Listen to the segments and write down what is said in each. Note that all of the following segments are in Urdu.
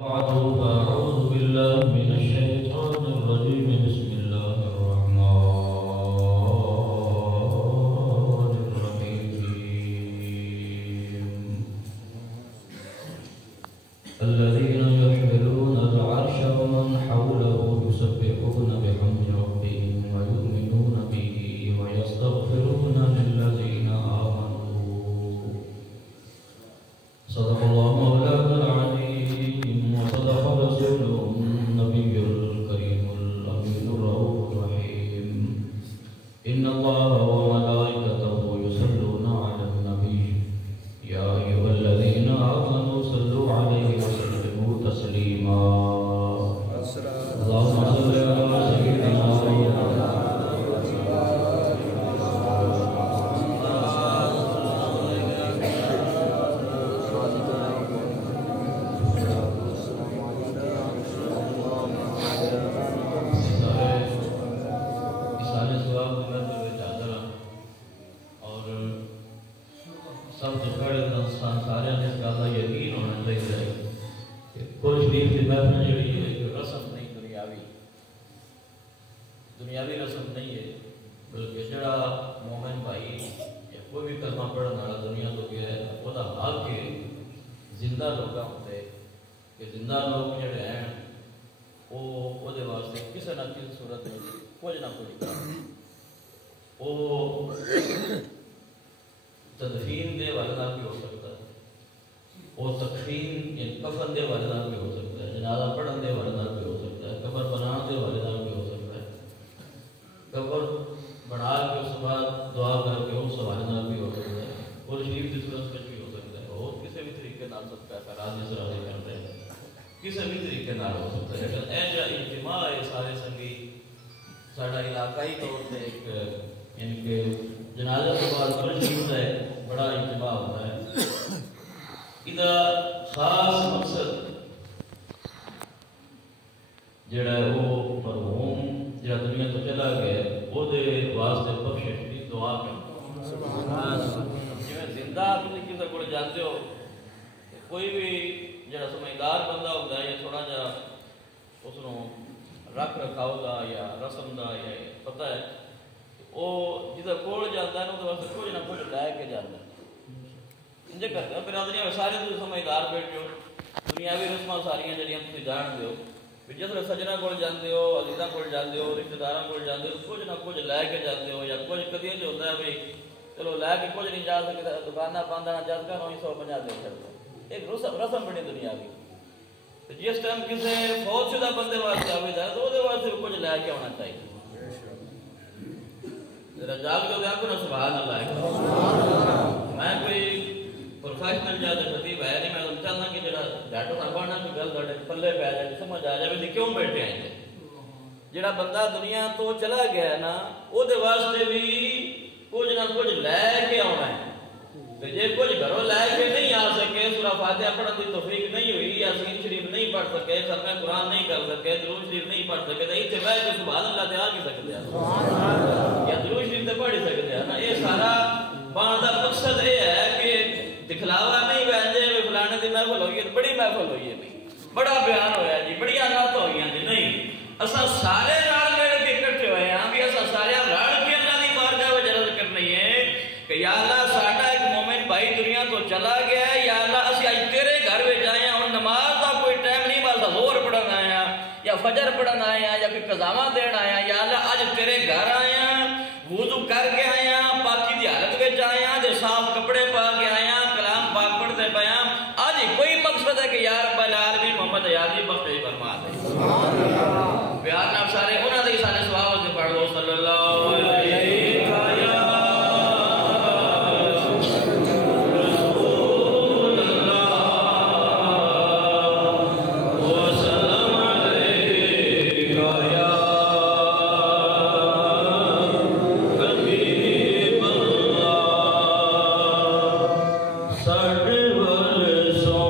بعد فأعوذ بالله من الشيطان الرجيم بسم الله الرحمن الرحيم الذين يحملون العرش ومن حوله يسبحون بحمد ربهم ويؤمنون به ويستغفرون للذين آمنوا صدق الله مولانا العليم وصدق رسوله النبي الكريم الأمين الرؤوف الرحيم إن الله وملائكته يصلون على النبي يا أيها الذين آمنوا صلوا عليه وسلموا تسليما اللهم صل على سيدنا محمد سب تو پہلے انسان سارے نے اس گل کا یقین ہونا چاہیے کہ کوئی شریف کی محفل جڑی ہے کہ رسم نہیں دنیاوی رسم نہیں ہے، بلکہ جڑا مومن بھائی یا کوئی بھی کلمہ پڑھنے والا دنیا تو گیا ہے وہ حق ہے زندہ لوگ ہوتے کہ زندہ لوگ جڑے ہیں وہ واسطے کسی نہ کسی صورت میں کچھ نہ کچھ وہ تدفین دے والدہ بھی ہو سکتا ہے، وہ تکفین یعنی کفن دے والدہ بھی ہو سکتا ہے، جنازہ پڑھن دے والدہ بھی ہو سکتا ہے، قبر بنان دے والدہ بھی ہو سکتا ہے، قبر بنا کے اس بعد دعا کر کے اس والدہ بھی ہو سکتا ہے، اور شریف کی صورت میں بھی ہو سکتا ہے، اور کسی بھی طریقے نال سب کا راضی سے راضی کر رہے ہیں کسی بھی طریقے نال ہو سکتا ہے، لیکن ایسا اجتماع ہے سارے سنگی ساڑا علاقائی طور پہ ایک یعنی کہ جنازہ کے بعد شریف ہے بڑا اجتماع ہوتا ہے، ادھا خاص مقصد جڑا ہے وہ مرحوم جڑا دنیا تو چلا گیا وہ دے واسطے بخشش کی دعا کرتا ہوں۔ جویں زندہ کسی کو جانتے ہو کوئی بھی جڑا سمجھدار بندہ ہوتا ہے یا تھوڑا جا اس نو رکھ رکھاؤ دا یا رسم دا یا پتہ ہے وہ جدھر کول جاتا ہے نا تو واسطے کچھ نہ کچھ لے کے جاتا ہے انجے کرتے ہیں۔ پھر آدمی سارے تو سمجھدار بیٹھے ہو دنیاوی رسماں ساریاں جڑیاں تسی جان دے ہو جس سجنا کول جاندے ہو عزیزاں کول جاندے ہو رشتہ داراں کول جاندے ہو کچھ نہ کچھ لے کے جاندے ہو یا کچھ کدی جو ہوتا ہے بھئی چلو لے کے کچھ نہیں جا سکتا دکاناں بندہ نہ جا سکا 950 دے چھڑتا ایک رسم بڑی دنیاوی جس ٹائم کسی فوت شدہ بندے واسطے آوے جائے تو وہ واسطے کچھ لے کے آنا چاہیے ذرا جاگ جو دیکھو نا سبحان اللہ میں کوئی پروفیشنل جا خطیب ہے نہیں میں چاہتا کہ جڑا ڈاٹو نہ پڑھنا کوئی گل تھوڑے پلے پی جائے سمجھ آ جائے کہ کیوں بیٹھے ہیں جڑا بندہ دنیا تو چلا گیا ہے نا وہ واسطے بھی کچھ نہ کچھ لے کے آنا ہے جی کچھ گھروں لے کے نہیں آ سکے سورہ فاتحہ پڑھنے کی توفیق نہیں ہوئی یا یاسین شریف نہیں پڑھ سکے ختم قرآن نہیں کر سکے درود شریف نہیں پڑھ سکے تو اتنے بہ کے سبحان اللہ تے آ کے سکتے ہیں یا درود شریف تے پڑھ سکتے ہیں نا یہ سارا بان کا مقصد یہ ہے کہ دکھلاوا نہیں بہن جی فلانے کی محفل ہوئی ہے بڑی محفل ہوئی ہے بڑا بیان ہویا جی بڑی نعت ہوئی ہیں جی نہیں اساں سارے نال مل کے اکٹھے ہوئے ہیں بھی اساں سارے رل کے اللہ دی بارگاہ وچ عرض کرنی ہے کہ یا اللہ ساڈا ایک مومن بھائی دنیا تو چلا گیا ہے یا اللہ اسی اج تیرے گھر وچ آئے ہیں اور نماز دا کوئی ٹائم نہیں بس ظہر پڑھن آئے ہیں یا فجر پڑھن آئے ہیں یا کوئی قضاواں دین آئے ہیں یا اللہ اج تیرے گھر آئے ہیں وضو کر کے آئے ہیں پاکی دی حالت وچ آئے ہیں تے صاف کپڑے پا کے آئے ہیں کلام پاک پڑھتے پے ہیں آج کوئی مقصد ہے کہ یا رب العالمین محمد یادی بخش فرما دے پیار نال سارے انہاں دے سارے ثواب سے پڑھ لو صلی اللہ علیہ سڑ ول سو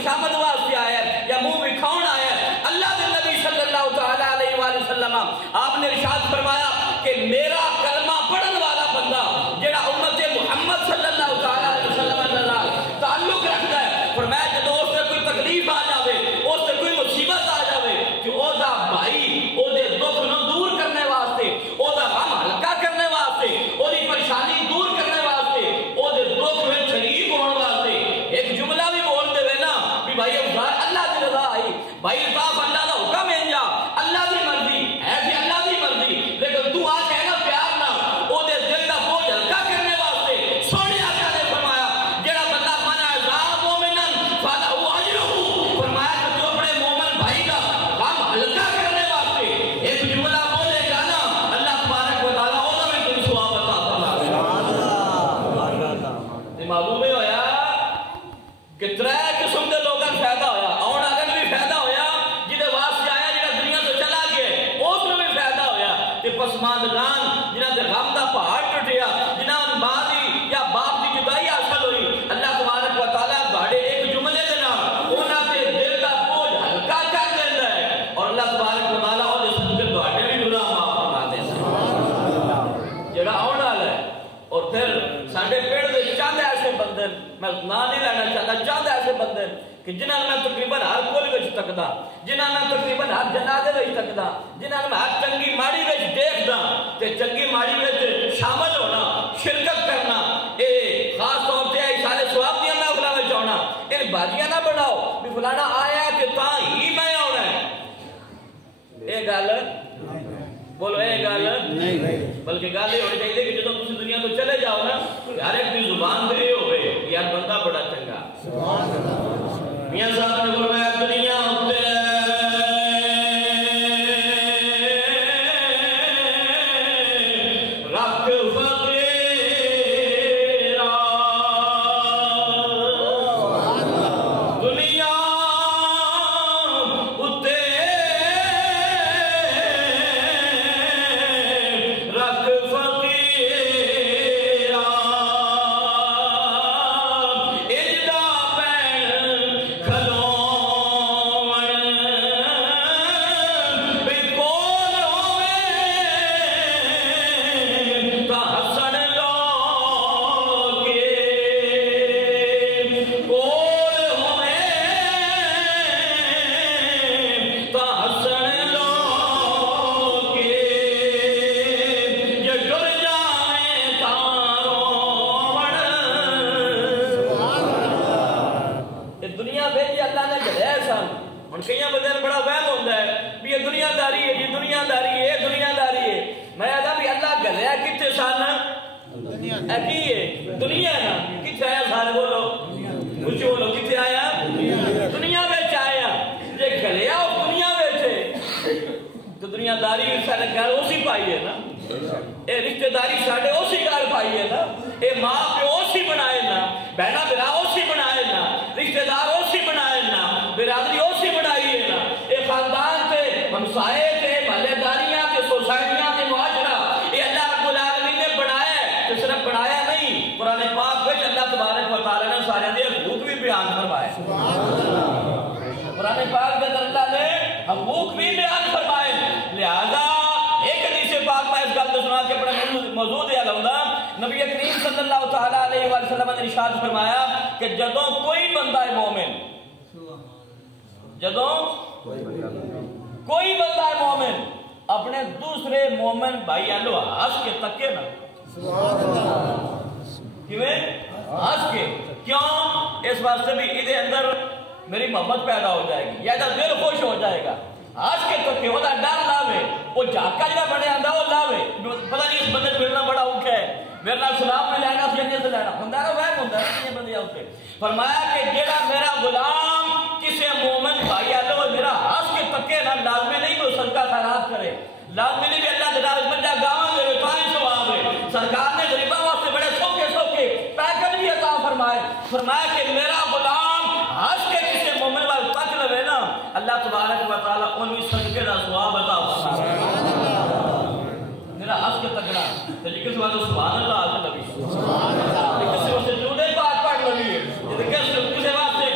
خوشامد واسطے آیا ہے یا منہ بکھاؤن آیا ہے؟ اللہ کے نبی صلی اللہ تعالیٰ علیہ وآلہ وسلم آپ نے ارشاد فرمایا کہ میرا کلمہ پڑھن والا بندہ جڑا امت محمد صلی اللہ تعالیٰ علیہ وسلم تعلق رکھتا ہے، فرمایا جب اس سے کوئی تکلیف آ جاوے، اس سے کوئی مصیبت آ جاوے کہ او دا بھائی او دے دکھ نو دور کرنے واسطے، او دا غم ہلکا کرنے واسطے، او دی پریشانی دور کرنے واسطے، او دے دکھ میں شریک ہونے واسطے ایک جملہ بھی بول دے نا کہ بھائی افضال اللہ کی رضا آئی، بھائی اطاعت اللہ دا حکم ہے جا، اللہ دی مرضی ہے کہ اللہ دی مرضی، لیکن تو آ کہنا پیار نہ او دے دل دا بوجھ ہلکا کرنے واسطے سونے آقا نے فرمایا جڑا بندہ من عذاب مومنن فلہ اجرہ، فرمایا کہ جو اپنے مومن بھائی کا غم ہلکا کرنے واسطے ایک جملہ بولے گا نا اللہ تبارک و تعالیٰ وہ بھی تم ثواب عطا فرمائے گا۔ معلوم ہے ہویا کہ ترے قسم دے لوگاں فائدہ ہویا، آن والے بھی فائدہ ہویا، جدے واسطے آیا جڑا دنیا تو چلا گیا اس کو بھی فائدہ ہویا، تے پسماندگان جنہاں دے غم دا پہاڑ ٹوٹیا، جنہاں ماں دی یا باپ دی جدائی حاصل ہوئی، اللہ تبارک و تعالیٰ بڑے ایک جملے دے نال انہاں دے دل دا بوجھ ہلکا کر دیندا ہے اور اللہ تبارک و تعالیٰ دے صدقے تواڈے بھی گناہ معاف فرما دیندا ہے۔ جڑا آن والا ہے اور پھر ساڈے پیڑ دے چند ایسے بندے، میں نام نہیں لینا چاہتا، چند ایسے بندے کہ جنہاں میں تقریباً ہر کل وچ تکدا، جنہاں میں تقریباً ہر جنازے وچ تکدا، جنہاں میں ہر چنگی ماڑی وچ دیکھدا تے چنگی ماڑی وچ شامل ہونا، شرکت کرنا، اے خاص طور تے سارے ثواب دیاں محفلاں وچ آنا، ان باجیاں نہ بناؤ بھی فلانا آیا کہ تاں ہی میں آنا ہے، اے گل بولو اے گل نہیں، بلکہ گل یہ ہونی چاہیے کہ جب تم دنیا تو چلے جاؤ نا ہر ایک کی زبان تے یہ ہوئے یار بندہ بڑا چنگا، میاں صاحب نے فرمایا دنیا ہوتے رکھ فقیرا، دنیا ہوتے دنیا نا کتنے آیا سارے بولو کچھ بولو کتنے آیا دنیا بیچ آیا جے گلیا وہ دنیا بیچے تو دنیا داری سارے گھر اسی پائی ہے نا، اے رشتہ داری سارے اسی گھر پائی ہے نا، اے ماں پیو اسی بنائے نا، بہنا برا اسی بنائے نا، رشتہ دار اسی بنائے نا، برادری اسی بنائی ہے نا، اے خاندان تے ہمسائے تے محلے داریاں تے سوسائٹیاں تے معاشرہ اے اللہ رب العالمین نے بنایا ہے، تو صرف بنایا نہیں، قرآن پاک وچ اللہ تبارک و تعالی نے سارے دے حقوق بھی بیان فرمائے، قرآن پاک کے اللہ نے حقوق بھی بیان فرمائے، لہذا ایک حدیث پاک میں اس گل کو سنا کے بڑا موضوع دیا لوندا، نبی کریم صلی اللہ تعالی علیہ وسلم نے ارشاد فرمایا کہ جدوں کوئی بندہ ہے مومن، جدوں کوئی بندہ ہے مومن اپنے دوسرے مومن بھائی آلو ہنس کے تکے نا، سبحان اللہ، کیویں ہنس کے، کیوں؟ اس واسطے بھی ادھے اندر میری محبت پیدا ہو جائے گی یا دل خوش ہو جائے گا، آج کے تکے وہ ڈر لاوے، وہ جھاکا جڑا بنے آندا وہ لاوے، پتہ نہیں اس بندے ملنا بڑا اوکھا ہے، میرے نال سلام بھی لینا سی سے لینا ہوندا نا، وہم ہوندا ہے یہ بندے اوتے، فرمایا کہ جڑا میرا غلام کسی مومن بھائی آلو میرا ہنس کے تکے نہ لازمی نہیں کہ صدقہ خیرات کرے، لازمی نہیں بھی اللہ کے راہ بندہ گاواں دے تاں ثواب ہے، سرکار نے غریباں واسطے بڑے سوکھے سوکھے پیکج بھی عطا فرمائے، فرمایا کہ میرا غلام ہنس کے کسی مومن وال تک لوے نا اللہ تبارک و تعالی انہی صدقے دا ثواب عطا فرمائے، میرا ہنس کے تکڑا تے لکھ سوال سبحان اللہ عز نبی سبحان اللہ، کسی واسطے درود پاک پڑھ لوی ہے، کسی واسطے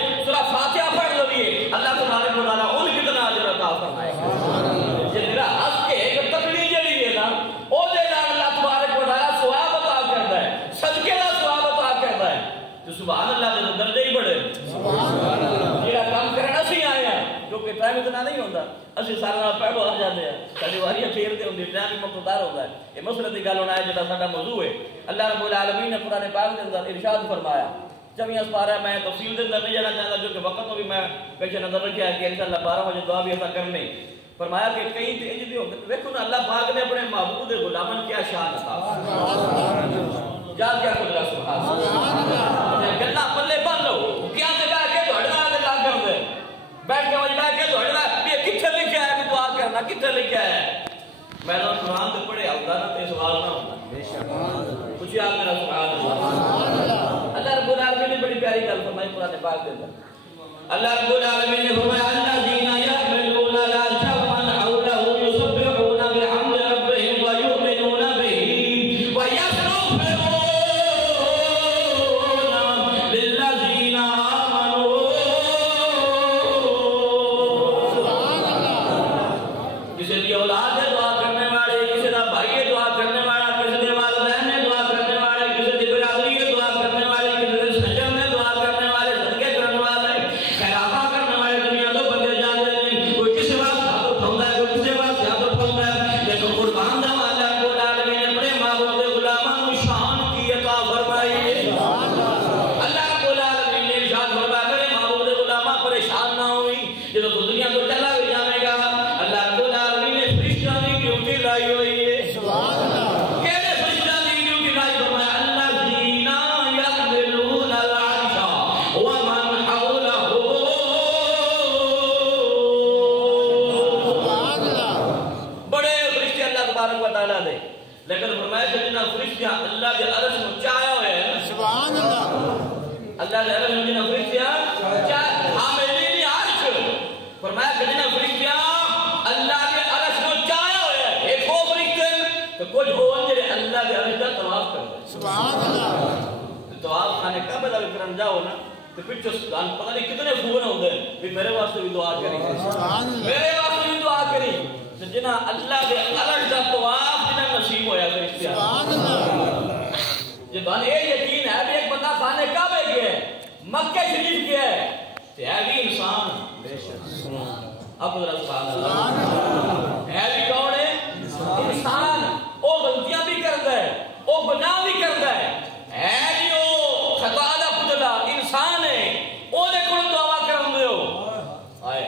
ٹائم اتنا نہیں ہوتا اسی سارے نال پہلو آ جاتے ہیں ساری واریاں پھیر دے ہوندی ٹائم بھی مقتدار ہوتا ہے یہ مسئلے دی گل ہونا ہے جڑا ساڈا موضوع ہے اللہ رب العالمین نے قرآن پاک دے اندر ارشاد فرمایا چویں اسپارہ میں تفصیل دے اندر نہیں جانا چاہتا جو کہ وقت کو بھی میں پیش نظر رکھا ہے کہ انشاءاللہ 12 بجے دعا بھی ایسا کرنی فرمایا کہ کئی تیج بھی ہوتے دیکھو نا اللہ پاک نے اپنے محبوب غلامن کیا شان عطا جا کیا قدرت سبحان اللہ گلا پلے بن لو کیا جگہ کہ تھوڑا لا کر دے بیٹھ کے وجہ کہ تھوڑا یہ کتھے لکھا ہے کہ دعا کرنا کتھے لکھا ہے میں نے قرآن تے پڑھے ہوتا نا تے سوال نہ ہوتا بے شک کچھ آپ میرا سبحان اللہ اللہ رب العالمین نے بڑی پیاری گل فرمائی قرآن پاک کے اندر اللہ رب العالمین نے فرمایا الذین یحملون العرش ومن حوله یسبحون بحمد ربهم ویؤمنون به ویستغفرون للذین آمنوا کسی کی اولاد ہے دعا کرنے والے کسی کا بھائی ہے دعا کرنے والا کسی کے والدین ہے دعا کرنے والے کسی کی برادری ہے دعا کرنے والے کسی کے سجن ہے دعا کرنے والے صدقے کرنے والے خیراتہ کرنے والے دنیا تو بندے جاتے ہیں کوئی کسی بات ہاتھ اٹھاتا ہے کوئی کسی بات ہاتھ اٹھاتا ہے لیکن قربان دا والا کو العالمین نے اپنے محبوب کے غلاموں کو شان کی عطا فرمائی ہے اللہ رب العالمین نے ارشاد فرمایا کرے محبوب کے غلاماں پریشان نہ ہوئی جب تو دنیا کو چلا بھی جانے گا اللہ رب العالمین نے فرشتوں کی ڈیوٹی لائی ہوئی ہے سبحان اللہ کہنے فرشتوں کی ڈیوٹی لائی فرمایا الذین یحملون العرش ومن حولہ سبحان اللہ بڑے فرشتے اللہ تبارک و تعالیٰ دے لیکن فرمایا کہ جنہاں فرشتیاں اللہ کے عرش میں چاہے ہوئے ہیں سبحان اللہ اللہ کے عرش میں جنہاں فرشتیاں چاہے حاملین عرش فرمایا کہ جنہاں فرشتیاں اللہ کے عرش میں چاہے ہوئے ہیں ایک ہو فرشتے تو کچھ ہو جنہے اللہ کے عرش کا طواف کرتے ہیں سبحان اللہ طواف خانے کعبہ دا کرن جاؤ نا تو پچھو پتہ نہیں کتنے فون ہوندے بھی میرے واسطے بھی دعا کری میرے واسطے بھی دعا کری جنہاں اللہ کے عرش کا طواف جنہاں نصیب ہویا فرشتیاں سبحان اللہ جب یہ یقین ہے بھی ایک بندہ خانے کعبہ گیا ہے مکہ شریف گیا ہے تو ہے بھی انسان بے شک اب ذرا سبحان اللہ ہے بھی کون ہے انسان وہ غلطیاں بھی کرتا ہے وہ گناہ بھی کرتا ہے بھی وہ خطا دا پتلا انسان ہے وہ دے کول دعا کرن دیو آئے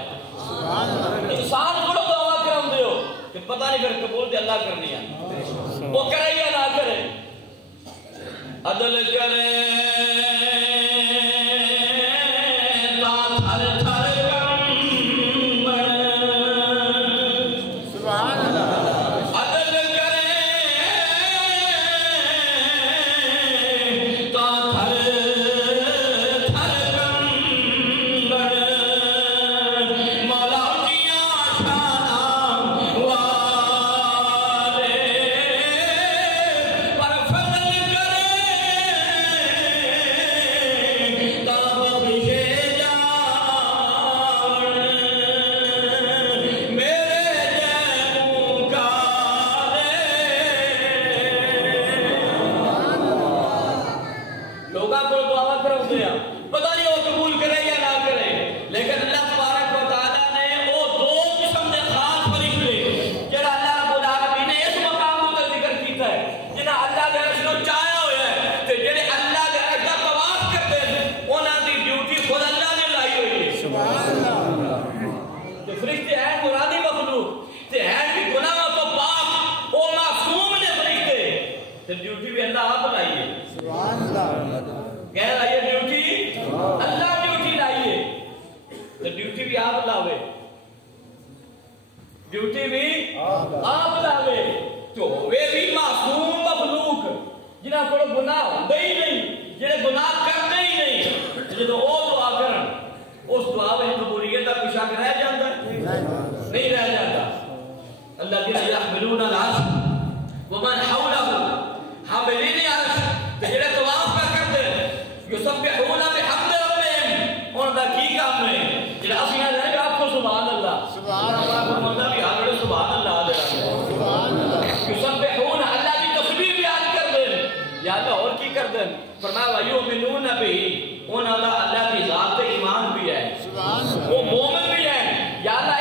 انسان کول دعا کرن دیو کہ پتہ نہیں پھر قبول تے اللہ کرنی ہے وہ کرے یا نہ کرے عدل کرے ڈیوٹی بھی آپ لاوے تو وہ بھی معصوم مخلوق جنہاں کو گناہ ہوندے ہی نہیں جنہیں گناہ کرتے ہی نہیں جب وہ دعا کرن اس دعا میں قبولیت کا کوئی شک رہ جاتا نہیں رہ جاتا الذین یحملون العرش ومن حولہ حاملین عرش جنہیں طواف کرتے یسبحون بحمد ربہم ان کا کی کام ہے جنہیں اسیاں رہ گا آپ کو سبحان اللہ سبحان اللہ فرماتا بھی آگے سبحان اللہ دے سبحان اللہ یسبحون اللہ کی تسبیح بیان کر دیں یا اللہ اور کی کر دیں فرمایا ویؤمنون به ان اللہ کی ذات ایمان بھی ہے سبحان اللہ وہ مومن بھی ہے یا اللہ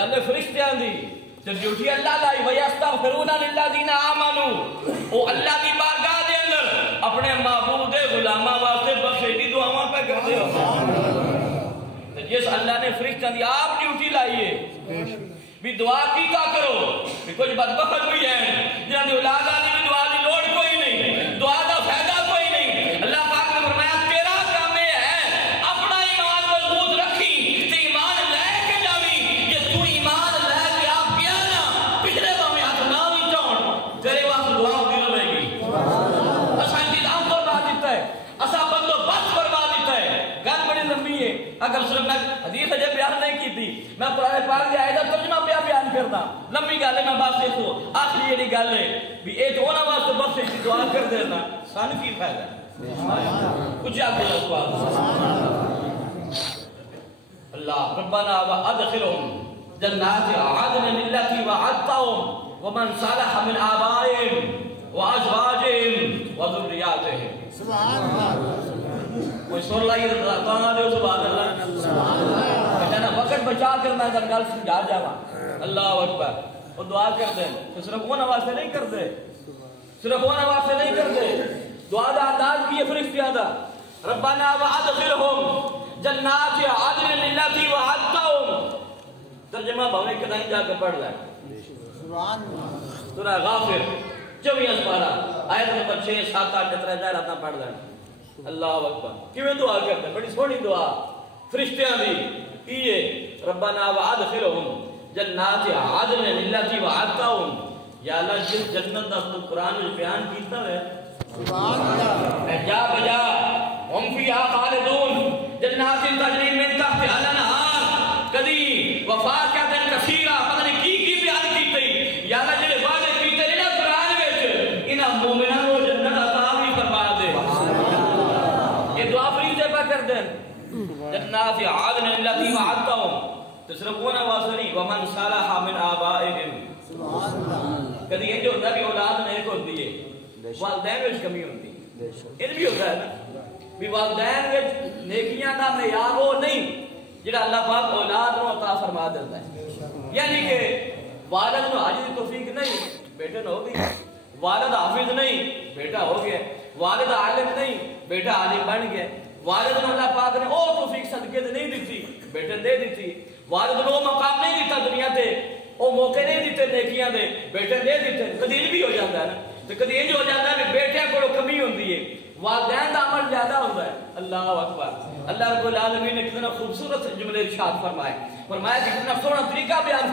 گل فرشتیاں دی تے ڈیوٹی اللہ لائی وَيَسْتَغْفِرُونَ لِلَّذِينَ آمَنُوا او اللہ دی بارگاہ دے اندر اپنے معبود غلاماں واسطے بخشش دی دعاواں پہ کردے ہو تے جس اللہ نے فرشتیاں دی آپ ڈیوٹی لائی ہے بھی دعا کیتا کرو بھی کچھ بدبخت بھی ہیں جنہاں دی اولاد آدھی بھی دعا دی لوڑ کوئی نہیں دعا دا فائدہ کوئی نہیں اللہ پاک نے فرمایا تیرا کام یہ ہے اپنا ایمان مضبوط رکھی تے ایمان لے کے جاوی کہ تو ایمان لے کے آپ کیا نا پچھلے باویں ہاتھ نہ بھی چاہن تیرے واسطے دعا ہوتی رہے گی اساں انتظام فرما دیتا ہے اساں بندوبست فرما دیتا ہے گل بڑی لمبی ہے اگر صرف میں حدیث اجے بیان نہیں کی تھی میں قرآن پاک کی آیت کا ترجمہ بیان کرتا لمبی گل ہے میں بات دیکھو آخری یہ گل ہے بھی اے تو انہاں واسطے بخشش دی دعا کر دینا سن کی فائدہ کچھ آپ کو سبحان اللہ ربنا وادخلهم جنات عدن التي وعدتهم ومن صلح من آبائهم وازواجهم وذرياتهم سبحان اللہ کوئی سن لائی رضا دے سبحان اللہ کہنا وقت بچا کر میں گل سمجھا جاواں اللہ اکبر وہ دعا کرتے ہیں صرف انہاں واسطے نہیں کرتے صرف انہاں واسطے نہیں کرتے دعا دا انداز بھی فرشتیاں دا ربنا وادخلهم جنات عدن التي وعدتهم ترجمہ بھاویں کہیں جا کے پڑھ لیں سبحان اللہ سورہ غافر 24 پارہ آیت نمبر 6 7 8 13 اپنا پڑھ لیں اللہ اکبر کیویں دعا کرتے ہیں بڑی سونی دعا فرشتیاں دی کیے ربنا وادخلهم جنات عدن التي وعدتهم یا اللہ جس جنت دا تو قرآن میں بیان کیتا ہے سبحان اللہ جا بجا ہم فیہا خالدون جنات تجری من تحتها الانہار کدی وفاقۃ کثیرہ پتہ نہیں کی بیان کیتے یا اللہ جڑے وعدے کیتے نے قرآن وچ انہاں مومناں نوں جنت عطا بھی فرما دے یہ دعا فرشتے پہ کر دیں جنات عدن التي وعدتهم صرف انہاں واسطے نہیں ومن صلح من آبائهم سبحان اللہ کدی یہ جو ہوتا کہ اولاد نیک ہوتی ہے والدین وچ کمی ہوتی ہے یہ بھی ہوتا ہے نا بھی والدین وچ نیکیاں دا معیار وہ نہیں جڑا اللہ پاک اولاد نو عطا فرما دیتا ہے یعنی کہ والد نو حج دی توفیق نہیں بیٹے نو ہو گئی والد حافظ نہیں بیٹا ہو گیا والد عالم نہیں بیٹا عالم بن گیا والد نو اللہ پاک نے او توفیق صدقے دے نہیں دیتی بیٹے دے دیتی والد نو مقام نہیں دیتا دنیا تے او موقع نہیں دیتے نیکیاں دے بیٹے دے دیتے کدی بھی ہو جاتا ہے نا تو کدی یہ ہو جاتا ہے کہ بیٹے کو کمی ہوتی ہے والدین کا عمل زیادہ ہوتا ہے اللہ اکبر اللہ رب العالمین نے کتنا خوبصورت جملے ارشاد فرمائے فرمایا کہ کتنا سونا طریقہ بیان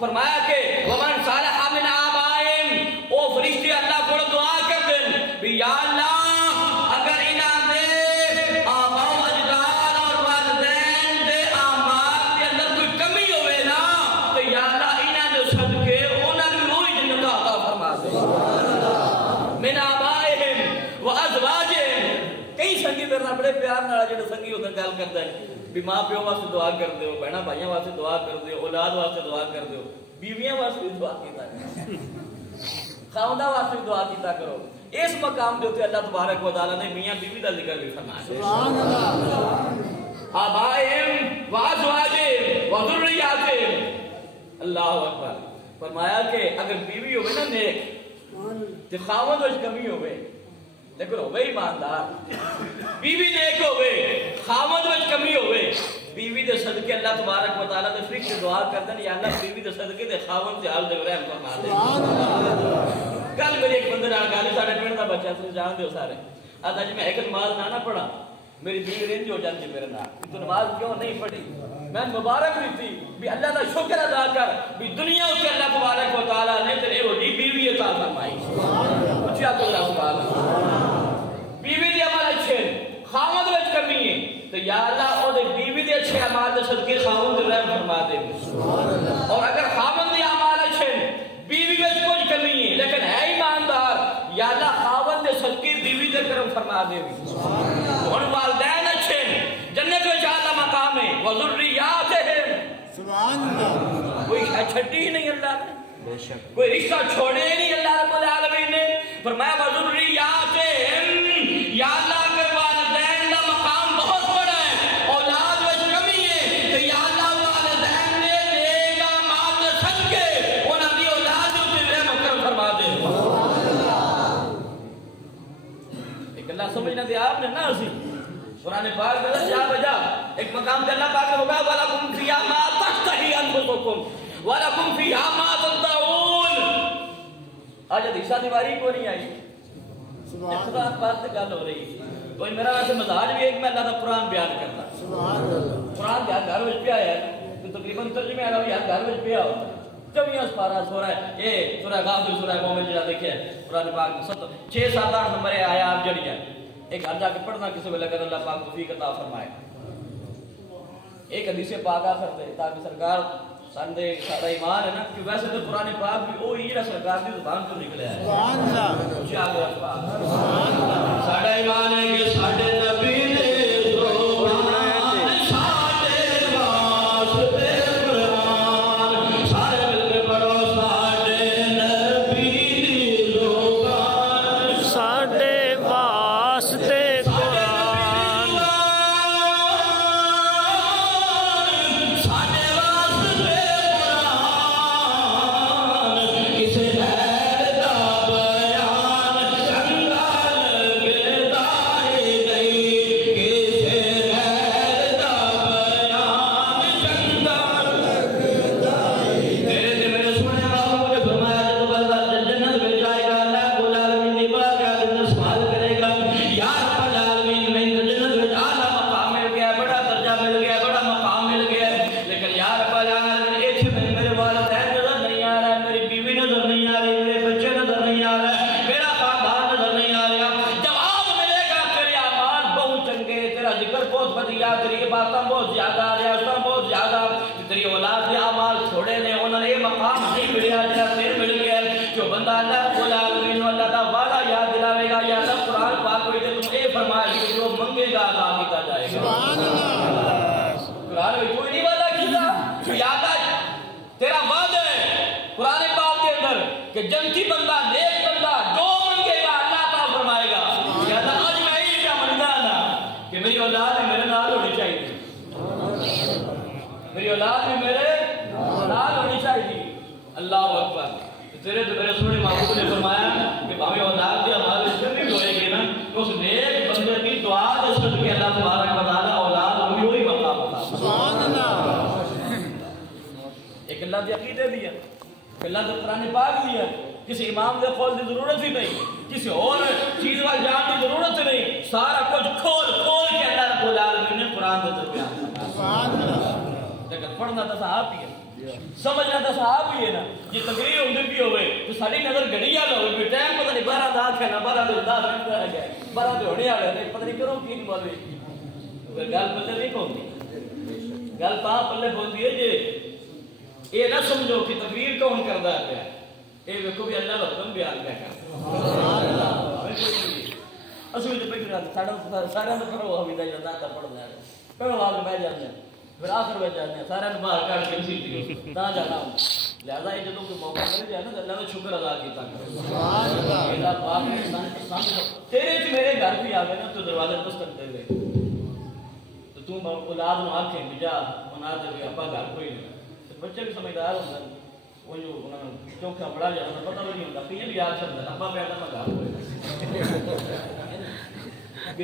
فرمایا کہ ومن صالح من آبائهم او فرشتے اللہ کو دعا کر دیں بھی یا اللہ اگر انہاں دے آبا و اجداد اور والدین دے اعمال دے اندر کوئی کمی ہوئے نا تو یا اللہ انہاں دے صدقے انہاں نوں روح جنت عطا فرما دے من آبائهم و ازواجهم کئی سنگی میرے بڑے پیار نال جڑے سنگی ہوندے گل کردا ہے بھی ماں پیو واسطے دعا کر دیو بہنا بھائیاں واسطے دعا کر دیو اولاد واسطے دعا کر دیو بیویاں واسطے دعا کیتا کرو خاوندا واسطے دعا کیتا کرو اس مقام دے اوتے اللہ تبارک و تعالی نے میاں بیوی دا ذکر بھی فرمایا سبحان اللہ آبائهم و ازواجهم و ذریاتهم اللہ اکبر فرمایا کہ اگر بیوی ہوے نا نیک تے خاوند وچ کمی ہوے لیکن ہوے ایماندار بیوی نیک ہوے خاوند وچ کمی ہوے بیوی دے صدقے اللہ تبارک و تعالی دے فرشتے دعا کردے نے یا اللہ بیوی دے صدقے تے خاوند تے حال دے رحم فرما دے سبحان اللہ کل میرے ایک بندے نال گل ساڈے پنڈ دا بچہ تسی جان دیو سارے آج میں ایک نماز نہ پڑھا میری بیوی رنج ہو جاتی میرے نال تو نماز کیوں نہیں پڑھی میں مبارک دیتی بھی اللہ دا شکر ادا کر بھی دنیا تے اللہ تبارک و تعالی نے تے او دی بیوی عطا فرمائی سبحان اللہ اچھا تو سبحان اللہ بیوی دے عمل اچھے خاوند وچ کمی ہے تو یا اللہ او دے بیوی دے اچھے اعمال دے صدقے خاوند دے رحم فرما دے سبحان اللہ اور اگر خاوند دے اعمال اچھے بیوی وچ کچھ کمی ہے لیکن ہے ایماندار یا اللہ خاوند دے صدقے بیوی دے کرم فرما دے سبحان اللہ اور والدین اچھے جنت وچ اعلی مقام ہے وذریاتهم سبحان اللہ کوئی چھٹی نہیں اللہ نے بے شک کوئی رشتہ چھوڑے نہیں اللہ رب العالمین نے فرمایا وذریاتهم یا اللہ کے والدین کا مقام بہت بڑا ہے اولاد وچ کمی ہے تو یا اللہ والدین نے نیک فرمایا سی قرآن پاک میں جا بجا ایک مقام تے اللہ پاک نے فرمایا وَلَكُمْ فِيهَا مَا تَشْتَهِي أَنفُسُكُمْ وَلَكُمْ فِيهَا مَا تَدَّعُونَ آج حدیثہ دیواری کو نہیں آئی خدا پاک سے گل ہو رہی کوئی میرا ویسے مزاج بھی ایک میں اللہ کا قرآن بیان کرتا قرآن یاد گھر وچ پیا ہے تقریباً ترجمے والا بھی یاد گھر وچ پیا ہوتا چوبیاں سپارہ سورہ یہ سورہ غافر سورہ مومن جڑا دیکھے قرآن پاک میں 6 7 8 نمبر آیات جڑی ہیں ایک گھر جا کے پڑھنا کسی ویلے اگر اللہ پاک توفیق عطا فرمائے ایک حدیث پاک آخر دے تاکہ سرکار ساندے سارا ایمان ہے نا کہ ویسے تو قرآن پاک بھی وہی جڑا سرکار دی زبان تو نکلیا ہے سبحان اللہ سبحان اللہ ساڈا ایمان ہے کہ ساڈے نبی نے کہ جنتی بندہ نیک بندہ جو منگے گا اللہ تعالیٰ فرمائے گا لہذا آج میں ہی کیا منگا نا کہ میری اولاد بھی میرے نال ہونی چاہیے میری اولاد بھی میرے نال ہونی چاہیے اللہ اکبر تیرے تو میرے سونے محبوب نے فرمایا کہ بھاوے اولاد بھی ہمارے اس میں بھی ہوئے گی نا اس نیک بندے کی دعا جس پر کہ اللہ تبارک و تعالیٰ اولاد ہمیں وہی مقام عطا سبحان اللہ ایک اللہ دی عقیدے دیا اللہ تو قرآن پاک دیا کسی امام دے قول دی ضرورت ہی نہیں کسی اور چیز وال جان دی ضرورت ہی نہیں سارا کچھ کھول کے اللہ رب العالمین نے قرآن دے درمیان لیکن پڑھنا تو صحاب ہی ہے سمجھنا تو صحاب ہی ہے نا یہ تقریر ہوندی بھی ہوئے تو ساری نظر گھڑی آل ہوئے بھی ٹائم پتہ نہیں 12 داخ ہے نا 12 دے 10 منٹ رہ گئے 12 دے ہونے آلے ہیں پتہ نہیں کروں کی بولے گل پلے نہیں پہنچی گل پاں پلے پہنچی ہے جی یہ نہ سمجھو کہ تقریر کون کرتا ہے یہ ویکھو بھی اللہ کا حکم بیان کیا کرتا اصل میں پہلے سارے تو کرو ہم ادھر جاتا پڑھنا ہے پہلے آگ بہ جاتے ہیں پھر آخر بہ جاتے ہیں سارے باہر کاٹ کے اسی تا جانا ہوں لہذا یہ جدوں کوئی موقع مل جائے نا تو اللہ نے شکر ادا کیتا اللہ پاک نے تیرے سے میرے گھر بھی آ گئے نا تو دروازے بس کرتے ہوئے تو تم اولاد نو آنکھیں بجا بنا دے ابا گھر کوئی نہیں بچے بھی سمجھدار ہوتا ہے وہ جو چوکھا بڑا جانا پتہ نہیں ہوتا کہ یہ بھی آگ سکتا ہے ابا پیدا میں گھر ہوئے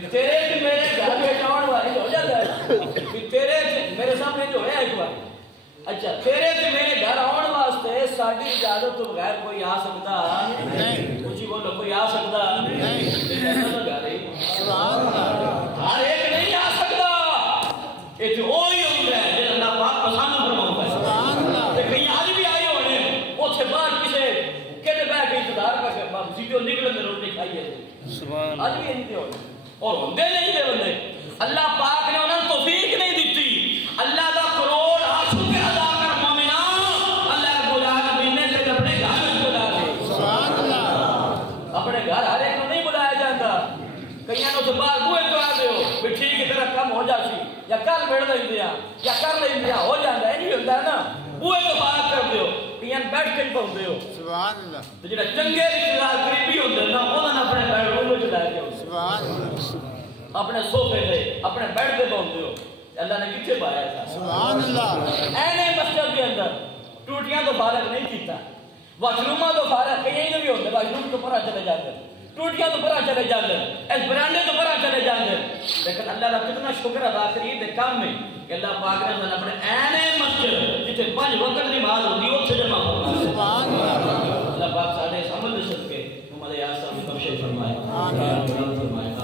تیرے سے میرے گھر میں جاؤن والی ہو جاتا ہے تیرے سے میرے سامنے جو ہے ایک بار اچھا تیرے سے میرے گھر آن واسطے ساڑھی اجازت تو بغیر کوئی آ سکتا نہیں کچھ ہی بولو کوئی آ سکتا نہیں ہر ایک نہیں آ سکتا یہ جو وہی عمر ہے جس اللہ پاک پسند فرماؤں ہے کہیں آج بھی آئے ہونے اتنے بعد کسے کہتے بہ کے انتظار کر کے سیدھو نکلے میں روٹی کھائیے آج بھی نہیں ہونے اور ہوندے نہیں دے بندے اللہ پاک نے انہوں نے توفیق نہیں دیتی اللہ کا کروڑ شکر ادا کر مومنہ اللہ رب العالمین نے تک اپنے گھر میں بلا دے اپنے گھر ہر ایک کو نہیں بلایا جاتا کہیں انہوں سے باہر بوئے تو آ دے ہو بھی ٹھیک ہے طرح کم ہو جاتی یا کل بیڑ لیں دیا یا کر لیں دیا ہو جاتا ہے نہیں ہوتا ہے نا بوئے تو باہر کر دے ہو کہیں بیٹھ کے پہنچ دے ہو سبحان اللہ تو جنہا چنگے رشتہ دار قریبی ہوتے ہیں نا انہوں نے اپنے بیڈ روم میں چلائے گئے سبحان اللہ اپنے صوفے پہ اپنے بیڈ پہ پہنچتے ہو اللہ نے کچھے پایا تھا سبحان اللہ اینے مسجد کے اندر ٹوٹیاں تو فارغ نہیں کیتا واشرومہ تو فارغ کہیں نہیں بھی ہوتے واشروم تو پرا چلے جاتے ٹوٹیاں تو برا چلے جاندے اس برانڈے تو برا چلے جاندے لیکن اللہ کا کتنا شکر ادا کریے دے کام میں کہ اللہ پاک نے اپنے عین مسجد جتے 5 وقت نماز ہوندی اوتھے جمع فرمایا سبحان اللہ اللہ پاک سارے عمل دے صدقے محمد یاسر کو بخشش فرمائے آمین فرمائے